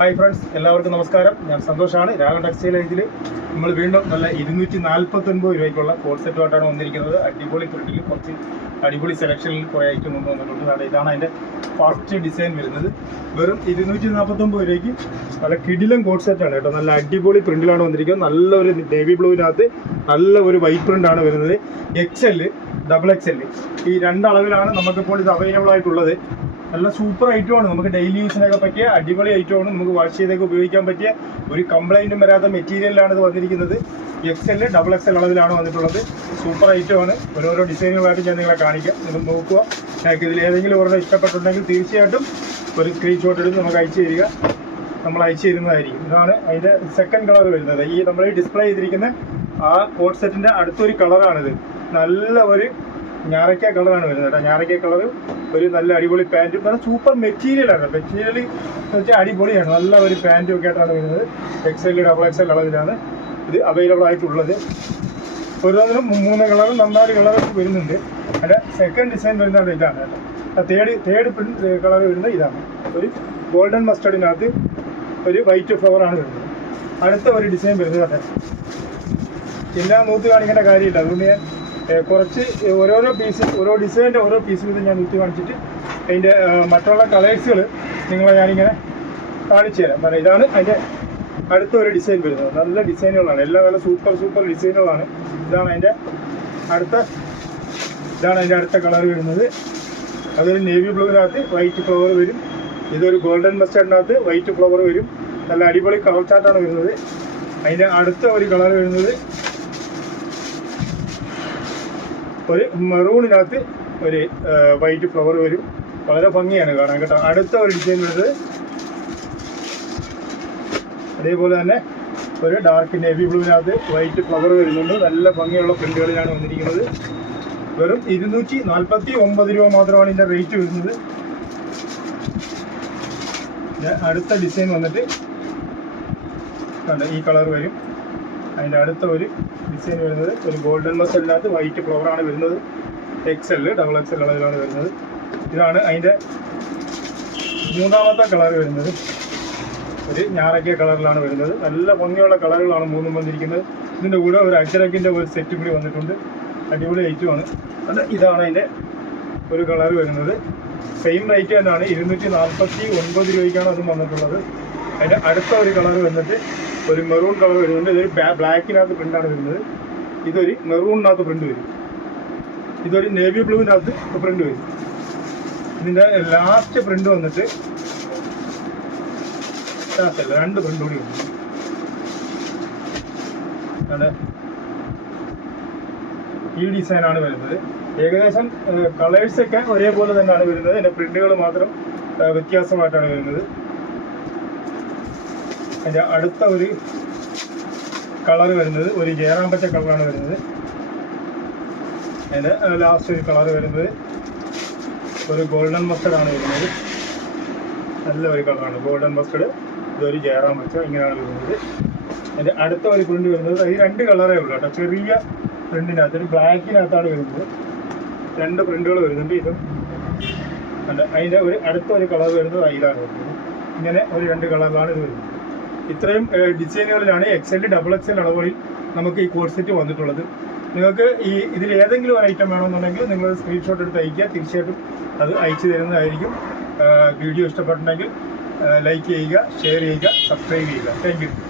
Hi friends എല്ലാവർക്കും നമസ്കാരം. ഞാൻ സന്തോഷാണ്. രാഘവ ടെക്സ്റ്റൈൽ ഏജിൽ നമ്മൾ വീണ്ടും നല്ല ഇരുന്നൂറ്റി നാൽപ്പത്തൊൻപത് രൂപയ്ക്കുള്ള കോഡ് സെറ്റുമായിട്ടാണ് വന്നിരിക്കുന്നത്. അടിപൊളി പ്രിന്റിൽ കുറച്ച് അടിപൊളി സെലക്ഷനിൽ കുറേ ഐറ്റം കൊണ്ടുവന്നിട്ടുണ്ട് വന്നിട്ടുണ്ട്. ഇതാണ് അതിന്റെ ഫസ്റ്റ് ഡിസൈൻ വരുന്നത്. വെറും ഇരുന്നൂറ്റി നാൽപ്പത്തൊമ്പത് രൂപയ്ക്ക് നല്ല കിടിലം കോഡ് സെറ്റാണ് കേട്ടോ. നല്ല അടിപൊളി പ്രിന്റിലാണ് വന്നിരിക്കുന്നത്. നല്ല ഒരു നേവി ബ്ലൂവിനകത്ത് നല്ല ഒരു വൈറ്റ് പ്രിന്റാണ് വരുന്നത്. X L double X L ഈ രണ്ടളവിലാണ് നമുക്കിപ്പോൾ ഇത് അവൈലബിൾ ആയിട്ടുള്ളത്. നല്ല സൂപ്പർ ഐറ്റമാണ് നമുക്ക് ഡെയിലി യൂസിനൊക്കെ പറ്റിയ അടിപൊളി ഐറ്റമാണ് നമുക്ക് വാഷ് ചെയ്തൊക്കെ ഉപയോഗിക്കാൻ പറ്റിയ ഒരു കംപ്ലൈന്റും വരാത്ത മെറ്റീരിയലിലാണ് ഇത് വന്നിരിക്കുന്നത്. X L double X L അളവിലാണ് വന്നിട്ടുള്ളത്. സൂപ്പർ ഐറ്റമാണ് ഓരോരോ ഡിസൈനുകളായിട്ട് ഞാൻ നിങ്ങളെ കാണിക്കാം. നിങ്ങൾ നോക്കുക. നിങ്ങൾക്ക് ഇതിൽ ഏതെങ്കിലും ഒരെണ്ണം ഇഷ്ടപ്പെട്ടിട്ടുണ്ടെങ്കിൽ തീർച്ചയായിട്ടും ഒരു സ്ക്രീൻഷോട്ട് എടുത്ത് നമുക്ക് അയച്ചു തരിക. നമ്മൾ അയച്ചു തരുന്നതായിരിക്കും. ഇതാണ് അതിന്റെ സെക്കൻഡ് കളർ വരുന്നത്. ഈ നമ്മൾ ഈ ഡിസ്പ്ലേ ചെയ്തിരിക്കുന്ന ആ കോഡ് സെറ്റിന്റെ അടുത്തൊരു കളറാണിത് നല്ല ഒരു ഞാറയ്ക്ക കളറാണ് വരുന്നത് കേട്ടോ. ഞാറയ്ക്ക കളർ ഒരു നല്ല അടിപൊളി പാന്റും നല്ല സൂപ്പർ മെറ്റീരിയലാണ് മെറ്റീരിയൽ എന്ന് വെച്ചാൽ അടിപൊളിയാണ്. നല്ല ഒരു പാന്റും ഒക്കെ ആയിട്ടാണ് വരുന്നത്. X L double X L അളവിലാണ് ഇത് അവൈലബിൾ ആയിട്ടുള്ളത്. ഓരോന്നിനും മൂന്ന് കളറും നന്നാൽ കളറും വരുന്നുണ്ട്. അതിന്റെ സെക്കൻഡ് ഡിസൈൻ വരുന്നത് ഇതാണ് തേർഡ് തേർഡ് പ്രിന്റ് കളർ വരുന്നത് ഇതാണ്. ഒരു ഗോൾഡൻ മസ്റ്റർഡിനകത്ത് ഒരു വൈറ്റ് ഫ്ലവർ ആണ് വരുന്നത്. അടുത്ത ഒരു ഡിസൈൻ വരുന്നത് അതെ. എല്ലാം നൂത്ത് കാണിക്കേണ്ട കാര്യമില്ല. അതുകൊണ്ട് ഞാൻ കുറച്ച് ഓരോരോ പീസ് ഓരോ ഡിസൈന്റെ ഓരോ പീസ് വീതം ഞാൻ ഊറ്റി കാണിച്ചിട്ട് അതിന്റെ മറ്റുള്ള കളേഴ്സുകൾ നിങ്ങളെ ഞാനിങ്ങനെ കാണിച്ചു തരാം. കാരണം ഇതാണ് അതിന്റെ അടുത്ത ഒരു ഡിസൈൻ വരുന്നത്. നല്ല ഡിസൈനുകളാണ് എല്ലാം നല്ല സൂപ്പർ സൂപ്പർ ഡിസൈനുകളാണ് ഇതാണ് അതിന്റെ അടുത്ത ഇതാണ് അതിന്റെ അടുത്ത കളർ വരുന്നത്. അതൊരു നേവി ബ്ലൂവിനകത്ത് വൈറ്റ് ഫ്ലവർ വരും. ഇതൊരു ഗോൾഡൻ മസ്റ്റർഡിനകത്ത് വൈറ്റ് ഫ്ലവർ വരും. നല്ല അടിപൊളി കളർ ചാർട്ടാണ് വരുന്നത്. അതിന്റെ അടുത്ത ഒരു കളർ വരുന്നത് ഒരു മെറൂണിനകത്ത് ഒരു വൈറ്റ് ഫ്ലവർ വരും. വളരെ ഭംഗിയാണ് കാണാൻ കേട്ടോ. അടുത്ത ഒരു ഡിസൈൻ വരുന്നത് അതേപോലെ തന്നെ ഒരു ഡാർക്ക് നേവി ബ്ലൂവിനകത്ത് വൈറ്റ് ഫ്ലവർ വരുന്നുണ്ട്. നല്ല ഭംഗിയുള്ള പ്രിന്റുകളിലാണ് വന്നിരിക്കുന്നത്. വെറും ഇരുന്നൂറ്റി നാൽപ്പത്തി ഒമ്പത് രൂപ മാത്രമാണ് ഇതിന്റെ റേറ്റ് വരുന്നത്. അടുത്ത ഡിസൈൻ വന്നിട്ട് ഈ കളർ വരും. അതിന്റെ അടുത്ത ഒരു ഡിസൈൻ വരുന്നത് ഒരു ഗോൾഡൻ മസ്റ്ററിനകത്ത് വൈറ്റ് ഫ്ലവറാണ് വരുന്നത്. X L double X L അളവിലാണ് വരുന്നത്. ഇതാണ് അതിന്റെ മൂന്നാമത്തെ കളർ വരുന്നത്. ഒരു ഞാറക്കിയ കളറിലാണ് വരുന്നത്. നല്ല ഭംഗിയുള്ള കളറുകളാണ് മൂന്നും വന്നിരിക്കുന്നത്. ഇതിന്റെ കൂടെ ഒരു അജ്രക്കിന്റെ ഒരു സെറ്റ് കൂടി വന്നിട്ടുണ്ട്. അടിപൊളി ഐറ്റമാണ് അത് ഇതാണ് അതിന്റെ ഒരു കളർ വരുന്നത്. സെയിം റേറ്റ് തന്നെയാണ്. ഇരുന്നൂറ്റി നാൽപ്പത്തി ഒൻപത് രൂപയ്ക്കാണ് അതും വന്നിട്ടുള്ളത്. അതിന്റെ അടുത്ത ഒരു കളർ വന്നിട്ട് ഒരു മെറൂൺ കളർ വരുന്നുണ്ട്. ഇതൊരു ബ്ലാക്കിനകത്ത് പ്രിന്റാണ് വരുന്നത്. ഇതൊരു മെറൂണിനകത്ത് പ്രിന്റ് വരും. ഇതൊരു നേവി ബ്ലൂവിനകത്ത് പ്രിന്റ് വരും. ഇതിന്റെ ലാസ്റ്റ് പ്രിന്റ് വന്നിട്ട് ലാസ്റ്റല്ല രണ്ട് പ്രിന്റ് കൂടി വന്നു. അതെ. ഈ ഡിസൈനാണ് വരുന്നത്. ഏകദേശം കളേഴ്സൊക്കെ ഒരേപോലെ തന്നെയാണ് വരുന്നത്. എന്റെ പ്രിന്റുകൾ മാത്രം വ്യത്യാസമായിട്ടാണ് വരുന്നത്. അതിന്റെ അടുത്ത ഒരു കളർ വരുന്നത് ഒരു ജയറാമ്പച്ച കളറാണ് വരുന്നത്. അതിന്റെ ലാസ്റ്റ് ഒരു കളർ വരുന്നത് ഒരു ഗോൾഡൻ മസ്റ്റർഡാണ് വരുന്നത്. നല്ല ഒരു കളറാണ്. ഗോൾഡൻ മസ്റ്റർഡ് ഇതൊരു ജയറാമ്പച്ച ഇങ്ങനെയാണ് വരുന്നത്. അതിന്റെ അടുത്ത ഒരു പ്രിന്റ് വരുന്നത് ഈ രണ്ട് കളറേ ഉള്ളൂ കേട്ടോ. ചെറിയ പ്രിന്റിനകത്ത് ഒരു ബ്ലാക്കിനകത്താണ് വരുന്നത്. രണ്ട് പ്രിന്റുകൾ വരുന്നുണ്ട് ഇതും. അതിന്റെ ഒരു അടുത്ത ഒരു കളർ വരുന്നത് അതിലാണ് വരുന്നത്. ഇങ്ങനെ ഒരു രണ്ട് കളറിലാണ് ഇത് വരുന്നത്. ഇത്രയും ഡിസൈനുകളിലാണ് X L double X L അളവുകളിൽ നമുക്ക് ഈ കോഡ് സെറ്റ് വന്നിട്ടുള്ളത്. നിങ്ങൾക്ക് ഈ ഇതിൽ ഏതെങ്കിലും ഒരു ഐറ്റം വേണമെന്നുണ്ടെങ്കിൽ നിങ്ങൾ സ്ക്രീൻഷോട്ട് എടുത്ത് അയക്കുക തീർച്ചയായിട്ടും അത് അയച്ചു തരുന്നതായിരിക്കും. വീഡിയോ ഇഷ്ടപ്പെട്ടിട്ടുണ്ടെങ്കിൽ ലൈക്ക് ചെയ്യുക ഷെയർ ചെയ്യുക സബ്സ്ക്രൈബ് ചെയ്യുക. താങ്ക്